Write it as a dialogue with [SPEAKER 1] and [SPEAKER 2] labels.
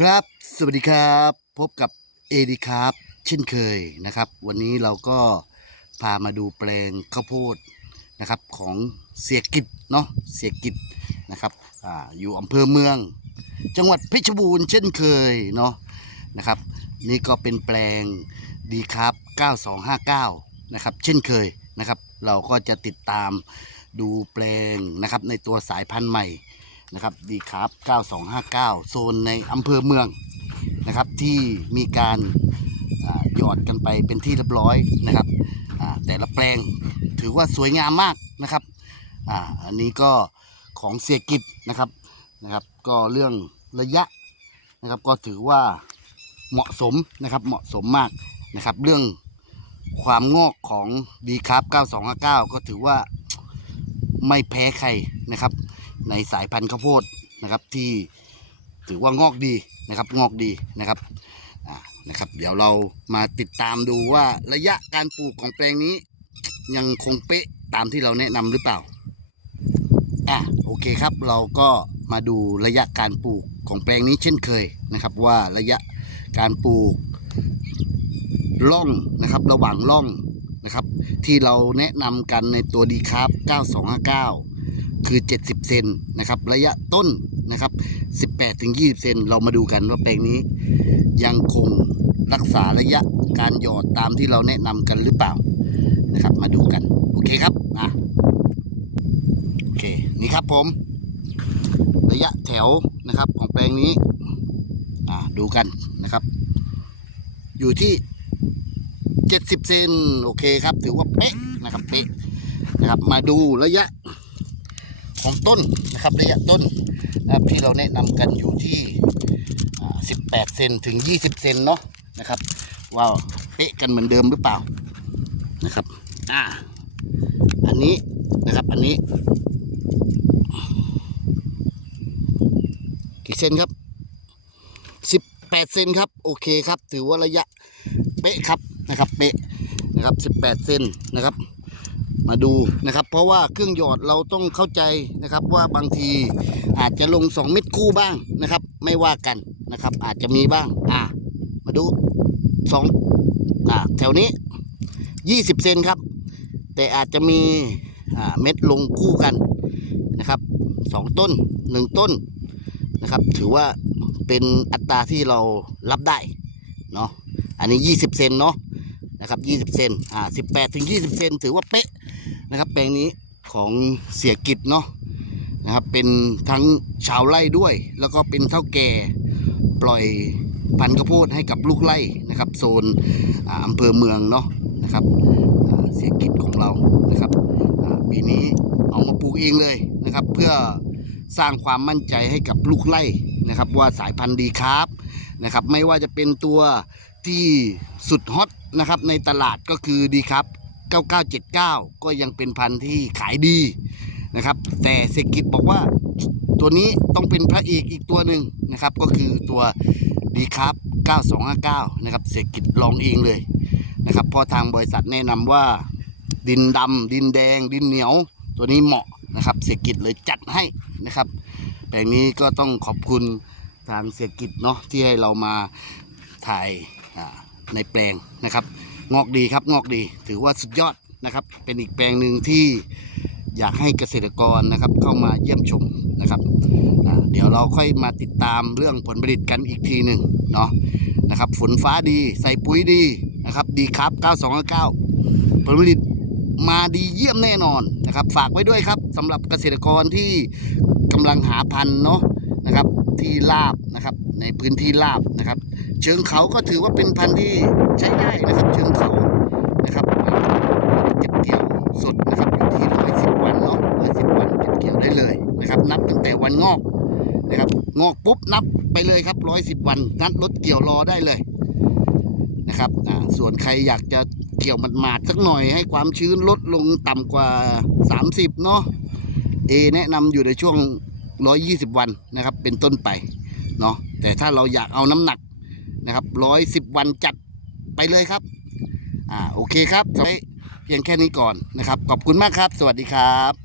[SPEAKER 1] ครับ สวัสดีครับ พบกับเอดีครับเช่นเคยนะครับ วันนี้เราก็พามาดูแปลงข้าวโพดนะครับของเสียกิจเนาะเสียกิจนะครับออยู่อำเภอเมือง จังหวัดเพชรบูรณ์เช่นเคยเนาะนะครับ นี่ก็เป็นแปลงดีครับ 9259 นะครับ เช่นเคยนะครับ เราก็จะติดตามดูแปลงนะครับในตัวสายพันธุ์ใหม่ นะครับดีครับ 9259 โซนในอำเภอเมืองนะครับที่มีการหยอดกันไปเป็นที่เรียบร้อยนะครับแต่ละแปลงถือว่าสวยงามมากนะครับออันนี้ก็ของเสียกิจนะครับนะครับก็เรื่องระยะนะครับก็ถือว่าเหมาะสมนะครับเหมาะสมมากนะครับ เรื่องความงอกของดีครับ9259 ก็ถือว่าไม่แพ้ใครนะครับ ในสายพันธุ์ข้าวโพดนะครับที่ถือว่างอกดีนะครับงอกดีนะครับอ่านะครับ เดี๋ยวเรามาติดตามดูว่าระยะการปลูกของแปลงนี้ ยังคงเป๊ะตามที่เราแนะนำหรือเปล่าอะโอเคครับเราก็มาดูระยะการปลูกของแปลงนี้เช่นเคยนะครับ ว่าระยะการปลูกร่องนะครับระหว่างร่องนะครับ ที่เราแนะนำกันในตัวดีครับ9259 คือ 70 เซนนะครับ ระยะต้นนะครับ 18ถึง20 เซนเรามาดูกันว่าแปลงนี้ ยังคงรักษาระยะการหยอดตามที่เราแนะนำกันหรือเปล่านะครับ มาดูกัน โอเคครับอะโอเค นี่ครับผม ระยะแถวนะครับของแปลงนี้อ่าดูกันนะครับ อยู่ที่70 เซนโอเคครับ ถือว่าเป๊ะนะครับเป๊ะนะครับ มาดูระยะ ของต้นนะครับระยะต้นนะครับที่เราแนะนำกันอยู่ที่ 18 เซนถึง 20 เซนเนาะนะครับว่าเป๊ะกันเหมือนเดิมหรือเปล่านะครับอ่าอันนี้นะครับอันนี้ กี่เซนครับ 18 เซนครับโอเคครับ ถือว่าระยะเป๊ะครับนะครับเป๊ะนะครับ 18 เซนนะครับ มาดูนะครับ เพราะว่าเครื่องหยอดเราต้องเข้าใจนะครับว่าบางทีอาจจะลง 2 เม็ดคู่บ้างนะครับ ไม่ว่ากันนะครับ อาจจะมีบ้าง อ่า มาดู2อ่าแถวนี้ 20 เซนครับ แต่อาจจะมีอ่าเม็ดลงคู่กันนะครับสองต้นหนึ่งต้นนะครับ ถือว่าเป็นอัตราที่เรารับได้เนาะอันนี้ 20 เซนเนาะนะครับ 20 เซนอ่า 18 ถึง 20 เซน ถือว่าเป๊ะ นะครับ แปลงนี้ของเสียกิจเนาะนะครับ เป็นทั้งชาวไร่ด้วย แล้วก็เป็นเท่าแก่ปล่อยพันธุ์ข้าวโพดให้กับลูกไร่นะครับ โซนอำเภอเมืองเนาะนะครับเสียกิจของเรานะครับปีนี้เอามาปลูกเองเลยนะครับ เพื่อสร้างความมั่นใจให้กับลูกไร่นะครับ ว่าสายพันธุ์ดีครับนะครับ ไม่ว่าจะเป็นตัวที่สุดฮอตนะครับในตลาดก็คือดีครับ 9979 ก็ยังเป็นพันธุ์ที่ขายดีนะครับ แต่เศรษฐกิจบอกว่าตัวนี้ต้องเป็นพระเอกอีกตัวหนึ่งนะครับ ก็คือตัวดีครับ 9259 นะครับเศรษฐกิจลองเองเลยนะครับเพอทางบริษัทแนะนำว่า ดินดำดินแดง ดินเหนียว ตัวนี้เหมาะนะครับ เศรษฐกิจเลยจัดให้นะครับ แปลงนี้ก็ต้องขอบคุณทางเศรษฐกิจเนาะที่ให้เรามาถ่ายในแปลงนะครับ งอกดีครับงอกดี ถือว่าสุดยอดนะครับ เป็นอีกแปลงหนึ่งที่อยากให้เกษตรกรนะครับ เข้ามาเยี่ยมชมนะครับเดี๋ยวเราค่อยมาติดตามเรื่องผลผลิตกันอีกทีหนึ่งเนาะนะครับ ฝนฟ้าดีใส่ปุ๋ยดีนะครับ ดีครับ 9299 ผลผลิตมาดีเยี่ยมแน่นอนนะครับ ฝากไว้ด้วยครับสำหรับเกษตรกรที่กำลังหาพันธุ์เนาะนะครับที่ลาบนะครับในพื้นที่ลาบนะครับ เชิงเขาก็ถือว่าเป็นพันธุ์ที่ใช้ได้นะครับ เชิงเขานะครับเก็บเกี่ยวสดนะครับอยู่ที่ร้อยสิบวันเนาะร้อยสิบวันเก็บเกี่ยวได้เลยนะครับ นับตั้งแต่วันงอกนะครับ งอกปุ๊บนับไปเลยครับร้อยสิบวัน นัดรถเกี่ยวรอได้เลยนะครับส่วนใครอยากจะเกี่ยวหมาดสักหน่อยให้ความชื้นลดลงต่ำกว่า 30 เนาะเอแนะนำอยู่ในช่วง 120 วันนะครับ เป็นต้นไปเนาะแต่ถ้าเราอยากเอาน้ำหนัก นะครับร้อยสิบวันจัดไปเลยครับ อ่าโอเคครับสำหรับเพียงแค่นี้ก่อนนะครับ ขอบคุณมากครับ สวัสดีครับ